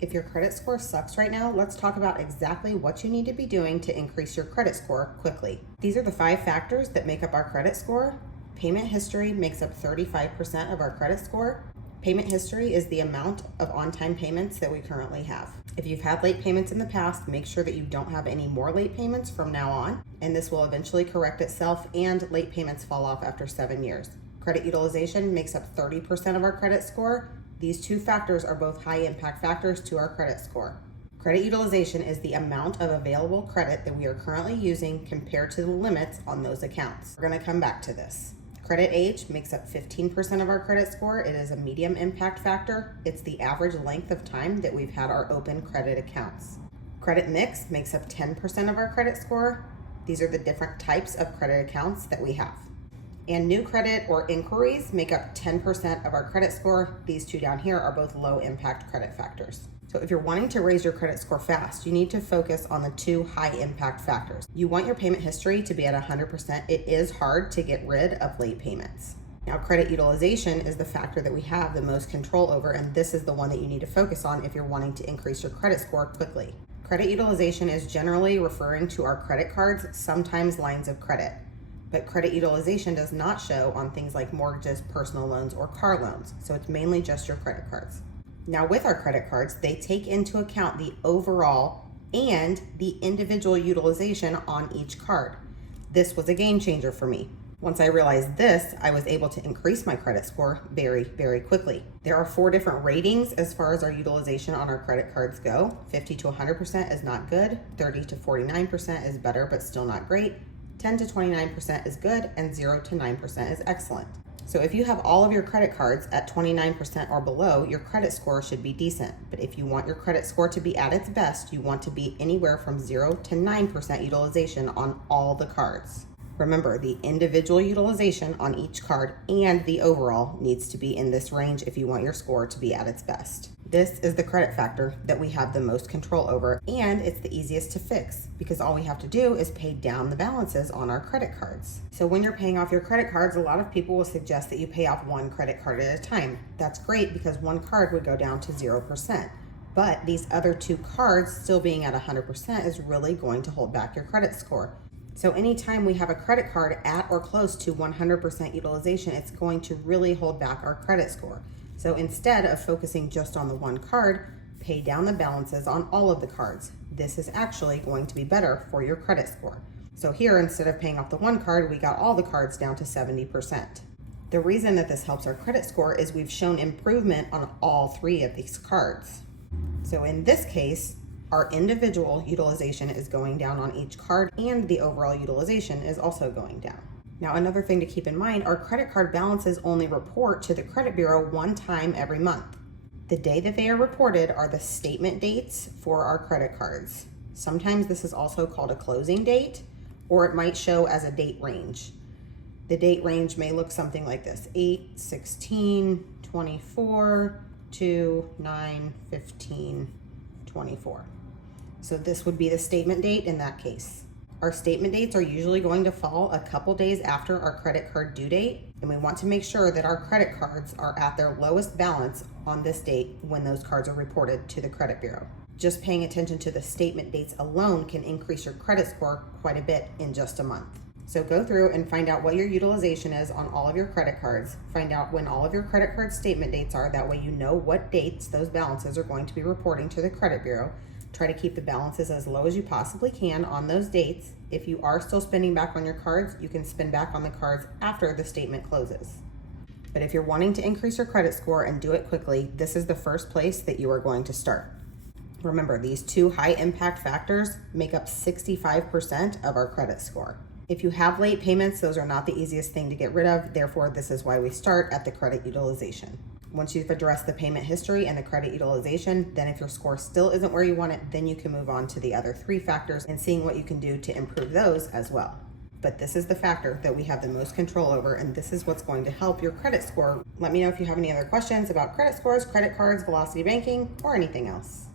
If your credit score sucks right now, let's talk about exactly what you need to be doing to increase your credit score quickly. These are the 5 factors that make up our credit score. Payment history makes up 35% of our credit score. Payment history is the amount of on-time payments that we currently have. If you've had late payments in the past, make sure that you don't have any more late payments from now on, and this will eventually correct itself and late payments fall off after 7 years. Credit utilization makes up 30% of our credit score. These 2 factors are both high impact factors to our credit score. Credit utilization is the amount of available credit that we are currently using compared to the limits on those accounts. We're going to come back to this. Credit age makes up 15% of our credit score. It is a medium impact factor. It's the average length of time that we've had our open credit accounts. Credit mix makes up 10% of our credit score. These are the different types of credit accounts that we have. And new credit or inquiries make up 10% of our credit score. These 2 down here are both low impact credit factors. So if you're wanting to raise your credit score fast, you need to focus on the 2 high impact factors. You want your payment history to be at 100%. It is hard to get rid of late payments. Now, credit utilization is the factor that we have the most control over, and this is the one that you need to focus on if you're wanting to increase your credit score quickly. Credit utilization is generally referring to our credit cards, sometimes lines of credit. But credit utilization does not show on things like mortgages, personal loans, or car loans. So it's mainly just your credit cards. Now with our credit cards, they take into account the overall and the individual utilization on each card. This was a game changer for me. Once I realized this, I was able to increase my credit score very, very quickly. There are 4 different ratings as far as our utilization on our credit cards go. 50 to 100% is not good. 30 to 49% is better, but still not great. 10 to 29% is good, and 0 to 9% is excellent. So if you have all of your credit cards at 29% or below, your credit score should be decent. But if you want your credit score to be at its best, you want to be anywhere from 0 to 9% utilization on all the cards. Remember, the individual utilization on each card and the overall needs to be in this range if you want your score to be at its best. This is the credit factor that we have the most control over, and it's the easiest to fix because all we have to do is pay down the balances on our credit cards. So when you're paying off your credit cards, a lot of people will suggest that you pay off 1 credit card at a time. That's great because 1 card would go down to 0%. But these other 2 cards still being at 100% is really going to hold back your credit score. So anytime we have a credit card at or close to 100% utilization, it's going to really hold back our credit score. So instead of focusing just on the 1 card, pay down the balances on all of the cards. This is actually going to be better for your credit score. So here, instead of paying off the 1 card, we got all the cards down to 70%. The reason that this helps our credit score is we've shown improvement on all 3 of these cards. So in this case, our individual utilization is going down on each card, and the overall utilization is also going down. Now, another thing to keep in mind, our credit card balances only report to the credit bureau 1 time every month. The day that they are reported are the statement dates for our credit cards. Sometimes this is also called a closing date, or it might show as a date range. The date range may look something like this: 8/16/24 to 9/15/24. So this would be the statement date in that case. Our statement dates are usually going to fall a couple days after our credit card due date, and we want to make sure that our credit cards are at their lowest balance on this date when those cards are reported to the credit bureau. Just paying attention to the statement dates alone can increase your credit score quite a bit in just a month. So go through and find out what your utilization is on all of your credit cards. Find out when all of your credit card statement dates are. That way you know what dates those balances are going to be reporting to the credit bureau. Try to keep the balances as low as you possibly can on those dates. If you are still spending back on your cards, you can spend back on the cards after the statement closes. But if you're wanting to increase your credit score and do it quickly, this is the first place that you are going to start. Remember, these 2 high impact factors make up 65% of our credit score. If you have late payments, those are not the easiest thing to get rid of. Therefore, this is why we start at the credit utilization. Once you've addressed the payment history and the credit utilization, then if your score still isn't where you want it, then you can move on to the other 3 factors and seeing what you can do to improve those as well. But this is the factor that we have the most control over, and this is what's going to help your credit score. Let me know if you have any other questions about credit scores, credit cards, velocity banking, or anything else.